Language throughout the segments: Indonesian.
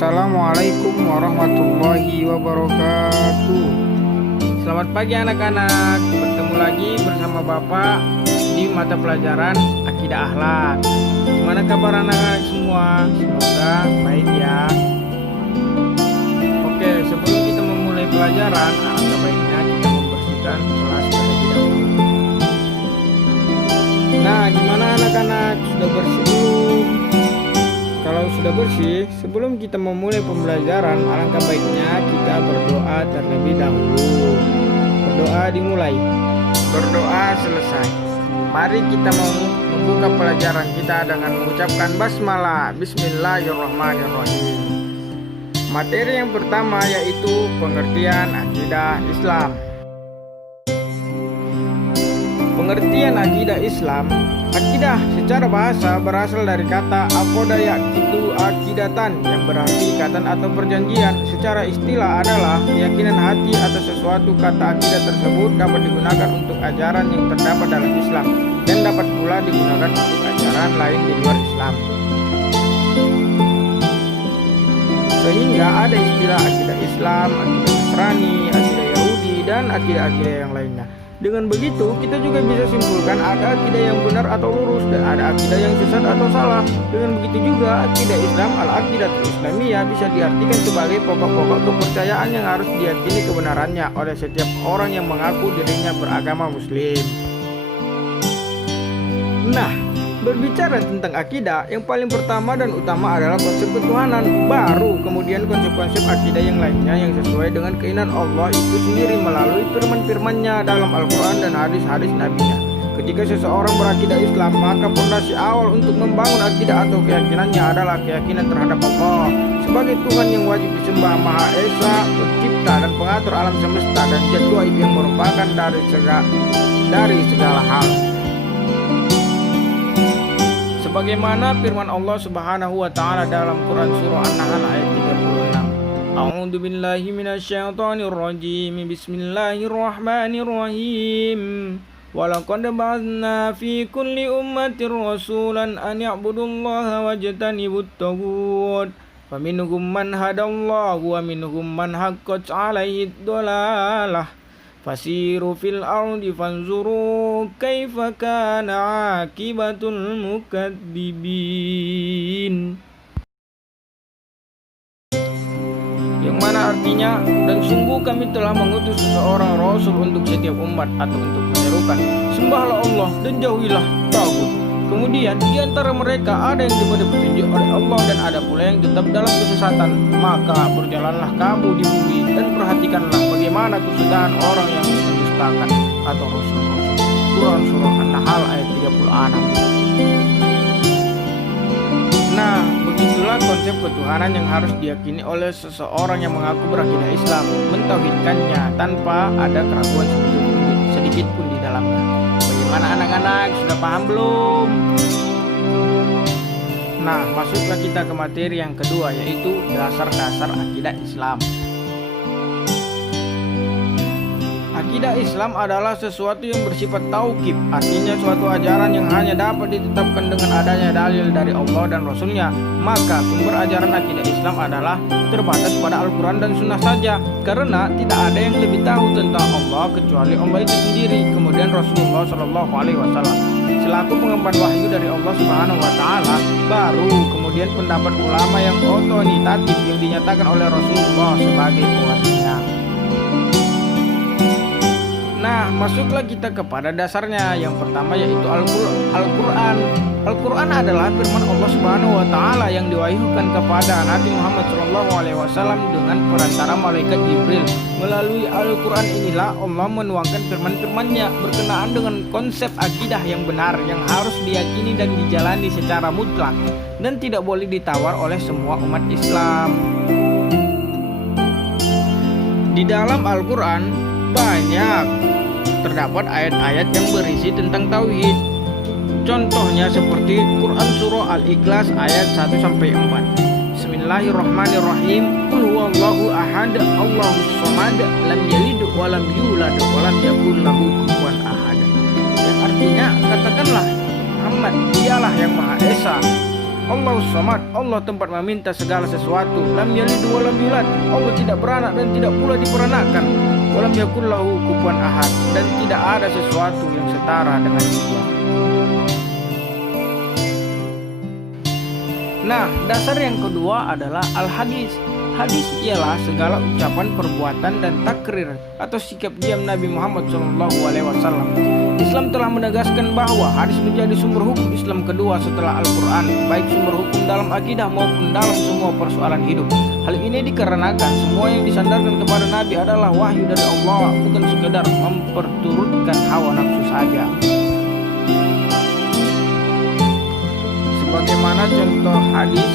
Assalamualaikum warahmatullahi wabarakatuh. Selamat pagi anak-anak. Bertemu lagi bersama Bapak di mata pelajaran Akidah Akhlak. Gimana kabar anak-anak semua? Semoga baik ya. Oke, sebelum kita memulai pelajaran, alangkah baiknya kita membersihkan kelas terlebih dahulu. Nah, gimana anak-anak? Sudah bersih belum? Kalau sudah bersih, sebelum kita memulai pembelajaran, alangkah baiknya kita berdoa terlebih dahulu. Berdoa dimulai, berdoa selesai. Mari kita membuka pelajaran kita dengan mengucapkan basmalah. Bismillahirrahmanirrahim. Materi yang pertama yaitu pengertian akidah Islam. Pengertian akidah Islam. Akidah secara bahasa berasal dari kata akoda yakidu akidatan yang berarti ikatan atau perjanjian. Secara istilah adalah keyakinan hati atas sesuatu. Kata akidah tersebut dapat digunakan untuk ajaran yang terdapat dalam Islam dan dapat pula digunakan untuk ajaran lain di luar Islam. Sehingga ada istilah akidah Islam, akidah Nasrani, akidah Yahudi, dan akidah-akidah yang lainnya. Dengan begitu, kita juga bisa simpulkan ada akidah yang benar atau lurus dan ada akidah yang sesat atau salah. Dengan begitu juga, akidah Islam al-aqidatul islamiyah bisa diartikan sebagai pokok-pokok kepercayaan yang harus diyakini kebenarannya oleh setiap orang yang mengaku dirinya beragama Muslim. Nah, berbicara tentang akidah, yang paling pertama dan utama adalah konsep ketuhanan. Baru kemudian konsep-konsep akidah yang lainnya yang sesuai dengan keinginan Allah itu sendiri melalui firman-firmannya dalam Al-Quran dan hadis-hadis Nabi-Nya. Ketika seseorang berakidah Islam, maka fondasi awal untuk membangun akidah atau keyakinannya adalah keyakinan terhadap Allah sebagai Tuhan yang wajib disembah, Maha Esa, pencipta dan pengatur alam semesta, dan Zat Gaib yang merupakan dari segala hal. Sebagaimana firman Allah Subhanahu wa taala dalam Quran surah An-Nahl ayat 36. A'udzu billahi minasyaitonir rajim. Bismillahirrahmanirrahim. Walaqad ba'atsna fi kulli ummatin rasulan an ya'budullaha wajtanibut taghut. Faminhum man hadallahu wa minhum man haqqat 'alaihi dhalalah. Fasiru fil ardi fanzuru kaifa kana akibatul mukadzibin. Yang mana artinya, dan sungguh kami telah mengutus seseorang rasul untuk setiap umat atau untuk menyerukan, sembahlah Allah dan jauhilah tagut. Kemudian di antara mereka ada yang diberi petunjuk oleh Allah dan ada pula yang tetap dalam kesesatan. Maka berjalanlah kamu di bumi dan perhatikanlah bagaimana kesudahan orang yang mendustakan atau rasul-rasul. Quran surah An-Nahl ayat 36. Nah, begitulah konsep ketuhanan yang harus diyakini oleh seseorang yang mengaku berakidah Islam, mentauhidkannya tanpa ada keraguan sedikit pun di dalamnya. Bagaimana anak-anak, sudah paham belum? Nah, masuklah kita ke materi yang kedua, yaitu dasar-dasar akidah Islam. Akidah Islam adalah sesuatu yang bersifat tauqif, artinya suatu ajaran yang hanya dapat ditetapkan dengan adanya dalil dari Allah dan Rasulnya. Maka sumber ajaran akidah Islam adalah terbatas pada Al-Quran dan Sunnah saja, karena tidak ada yang lebih tahu tentang Allah kecuali Allah itu sendiri, kemudian Rasulullah SAW selaku pengemban wahyu dari Allah Subhanahu wa taala, baru kemudian pendapat ulama yang otoritatif yang dinyatakan oleh Rasulullah sebagai pewarisnya. Nah, masuklah kita kepada dasarnya. Yang pertama yaitu Al-Quran. Al-Quran adalah firman Allah Subhanahu wa taala yang diwahyukan kepada Nabi Muhammad SAW dengan perantara malaikat Jibril. Melalui Al-Quran inilah Allah menuangkan firman-firmannya berkenaan dengan konsep akidah yang benar yang harus diyakini dan dijalani secara mutlak dan tidak boleh ditawar oleh semua umat Islam. Di dalam Al-Quran banyak terdapat ayat-ayat yang berisi tentang tauhid. Contohnya seperti Quran surah Al-Ikhlas ayat 1-4. Bismillahirrahmanirrahim. Qul huwallahu ahad, Allahus samad, lam yalid wa lam yulad wa lam yakul lahu kufuwan ahad. Yang artinya, katakanlah Muhammad, dialah yang Maha Esa. Allahus Samad, Allah tempat meminta segala sesuatu. Lam yalid wa lam yulad, Allah tidak beranak dan tidak pula diperanakkan. Walam yakul lahu kufuwan ahad, dan tidak ada sesuatu yang setara dengan Dia. Nah, dasar yang kedua adalah al-hadis. Hadis ialah segala ucapan, perbuatan, dan takrir atau sikap diam Nabi Muhammad SAW. Islam telah menegaskan bahwa hadis menjadi sumber hukum Islam kedua setelah Al-Quran, baik sumber hukum dalam akidah maupun dalam semua persoalan hidup. Hal ini dikarenakan semua yang disandarkan kepada Nabi adalah wahyu dari Allah, bukan sekedar memperturutkan hawa nafsu saja. Sebagaimana contoh hadis,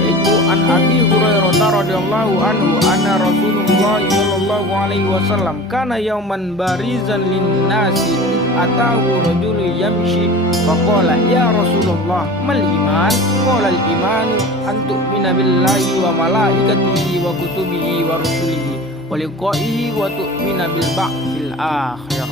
yaitu an Abi Hurairah radhiyallahu anhu anna Rasulullah sallallahu alaihi wasallam kana yauman barizan lin-nasi atahu rajulun yamshi faqala ya Rasulullah mal iman qala al-imanu an tu'mina billahi wa malaikatihi wa kutubihi wa rusulihi wa liqa'ihi wa tu'mina bil ba'tsil akhir.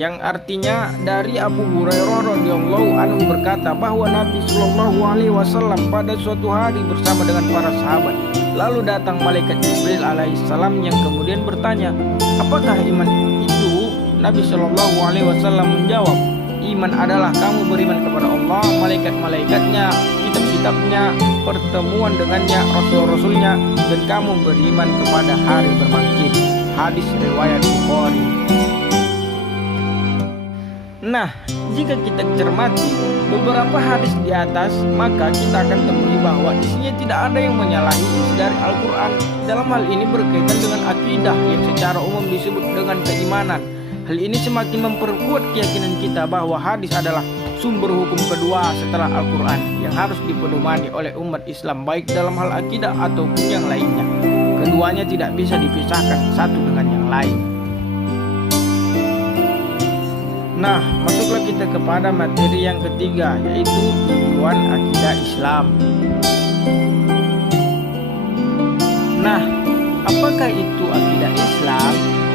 Yang artinya dari Abu Hurairah radhiyallahu anhu berkata bahwa Nabi Shallallahu alaihi wasallam pada suatu hari bersama dengan para sahabat, lalu datang malaikat Jibril alaihissalam yang kemudian bertanya, apakah iman itu? Nabi Shallallahu alaihi wasallam menjawab, iman adalah kamu beriman kepada Allah, malaikat-malaikatnya, kitab-kitabnya, pertemuan dengannya, rasul-rasulnya, dan kamu beriman kepada hari berbangkit. Hadis riwayat Bukhari. Nah, jika kita cermati beberapa hadis di atas, maka kita akan temui bahwa isinya tidak ada yang menyalahi isi dari Al-Quran. Dalam hal ini berkaitan dengan akidah yang secara umum disebut dengan keimanan. Hal ini semakin memperkuat keyakinan kita bahwa hadis adalah sumber hukum kedua setelah Al-Quran yang harus dipedomani oleh umat Islam baik dalam hal akidah ataupun yang lainnya. Keduanya tidak bisa dipisahkan satu dengan yang lain. Nah, masuklah kita kepada materi yang ketiga, yaitu tujuan akidah Islam. Nah, apakah itu akidah Islam?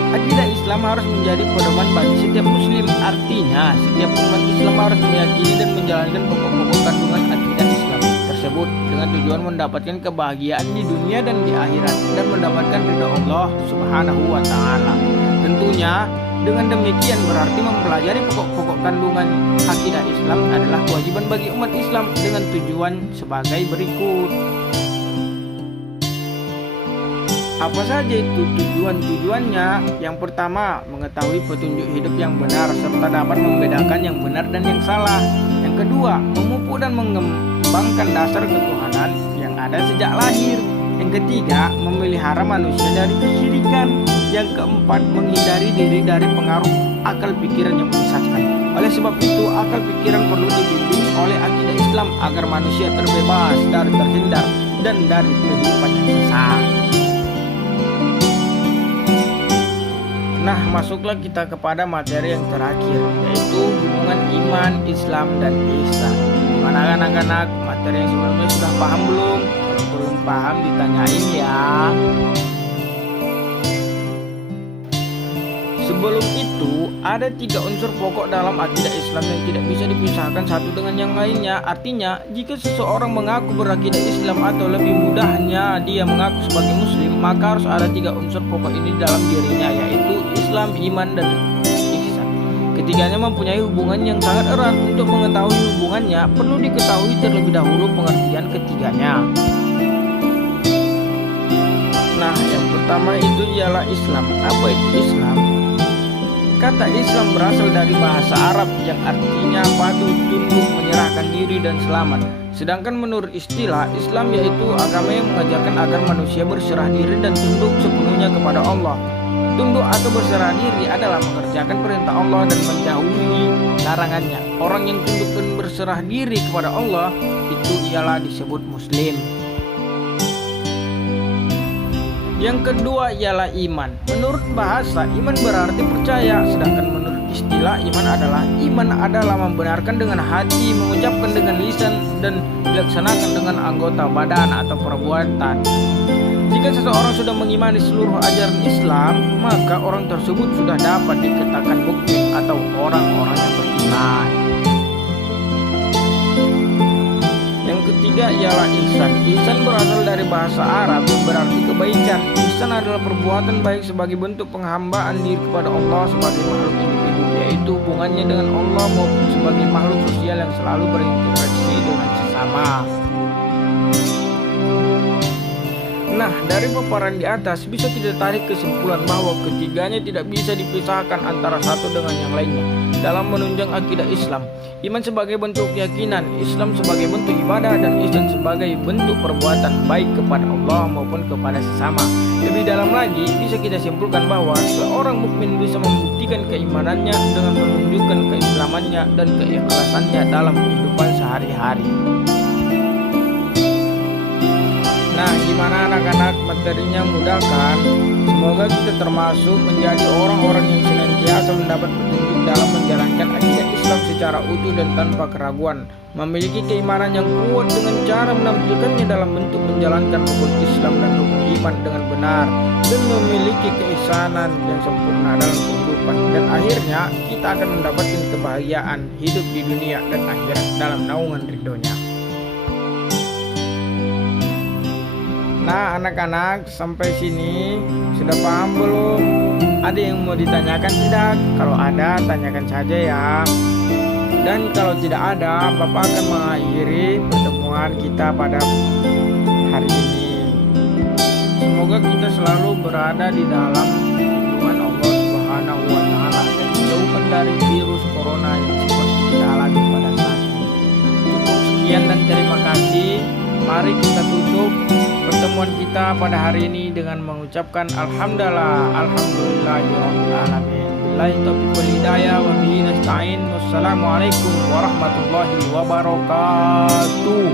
Akidah Islam harus menjadi pedoman bagi setiap muslim. Artinya, setiap umat Islam harus meyakini dan menjalankan pokok-pokok kandungan akidah Islam tersebut dengan tujuan mendapatkan kebahagiaan di dunia dan di akhirat dan mendapatkan ridha Allah Subhanahu wa taala. Tentunya dengan demikian berarti mempelajari pokok-pokok kandungan akidah Islam adalah kewajiban bagi umat Islam dengan tujuan sebagai berikut. Apa saja itu tujuan-tujuannya? Yang pertama, mengetahui petunjuk hidup yang benar serta dapat membedakan yang benar dan yang salah. Yang kedua, memupuk dan mengembangkan dasar ketuhanan yang ada sejak lahir. Yang ketiga, memelihara manusia dari kesyirikan. Yang keempat, menghindari diri dari pengaruh akal pikiran yang menyesatkan. Oleh sebab itu, akal pikiran perlu dibimbing oleh akidah Islam agar manusia terbebas dari terhindar dan dari kehidupan yang sesat. Nah, masuklah kita kepada materi yang terakhir, yaitu hubungan iman, Islam, dan ihsan. Gimana anak-anak, materi yang sebelumnya sudah paham belum? Kalau belum paham ditanyain ya. Sebelum itu, ada 3 unsur pokok dalam akidah Islam yang tidak bisa dipisahkan satu dengan yang lainnya. Artinya, jika seseorang mengaku berakidah Islam atau lebih mudahnya dia mengaku sebagai muslim, maka harus ada 3 unsur pokok ini dalam dirinya, yaitu Islam, iman, dan ihsan. Ketiganya mempunyai hubungan yang sangat erat. Untuk mengetahui hubungannya, perlu diketahui terlebih dahulu pengertian ketiganya. Nah, yang pertama itu ialah Islam. Apa itu Islam? Kata Islam berasal dari bahasa Arab yang artinya patuh, tunduk, menyerahkan diri, dan selamat. Sedangkan menurut istilah, Islam yaitu agama yang mengajarkan agar manusia berserah diri dan tunduk sepenuhnya kepada Allah. Tunduk atau berserah diri adalah mengerjakan perintah Allah dan menjauhi larangannya. Orang yang tunduk dan berserah diri kepada Allah itu ialah disebut muslim. Yang kedua ialah iman. Menurut bahasa, iman berarti percaya, sedangkan menurut istilah iman adalah membenarkan dengan hati, mengucapkan dengan lisan, dan dilaksanakan dengan anggota badan atau perbuatan. Jika seseorang sudah mengimani seluruh ajaran Islam, maka orang tersebut sudah dapat dikatakan mukmin atau orang-orang yang beriman. Yang ketiga ialah ihsan. Ihsan berasal dari bahasa Arab yang berarti kebaikan. Ihsan adalah perbuatan baik sebagai bentuk penghambaan diri kepada Allah sebagai makhluk individu, yaitu hubungannya dengan Allah maupun sebagai makhluk sosial yang selalu berinteraksi dengan sesama. Nah, dari paparan di atas bisa kita tarik kesimpulan bahwa ketiganya tidak bisa dipisahkan antara satu dengan yang lainnya dalam menunjang akidah Islam. Iman sebagai bentuk keyakinan, Islam sebagai bentuk ibadah, dan ihsan sebagai bentuk perbuatan baik kepada Allah maupun kepada sesama. Lebih dalam lagi, bisa kita simpulkan bahwa seorang mukmin bisa membuktikan keimanannya dengan menunjukkan keislamannya dan keikhlasannya dalam kehidupan sehari-hari. Nah, gimana anak-anak, materinya mudah kan? Semoga kita termasuk menjadi orang-orang yang senantiasa mendapat petunjuk dalam menjalankan akidah Islam secara utuh dan tanpa keraguan, memiliki keimanan yang kuat dengan cara menampilkannya dalam bentuk menjalankan rukun Islam dan rukun iman dengan benar, dan memiliki keihsanan yang sempurna dalam kehidupan, dan akhirnya kita akan mendapatkan kebahagiaan hidup di dunia dan akhirat dalam naungan ridhonya. Nah, anak-anak, sampai sini sudah paham belum? Ada yang mau ditanyakan tidak? Kalau ada, tanyakan saja ya. Dan kalau tidak ada, Bapak akan mengakhiri pertemuan kita pada hari ini. Semoga kita selalu berada di dalam lindungan Allah Subhanahu wa Ta'ala dan dijauhkan dari virus corona yang seperti kita alami pada saat ini. Cukup sekian dan terima kasih. Mari kita tutup pertemuan kita pada hari ini dengan mengucapkan alhamdulillahirabbil alamin. Billahi taufiq wal hidayah wa bihi nasta'in. Wassalamualaikum warahmatullahi wabarakatuh.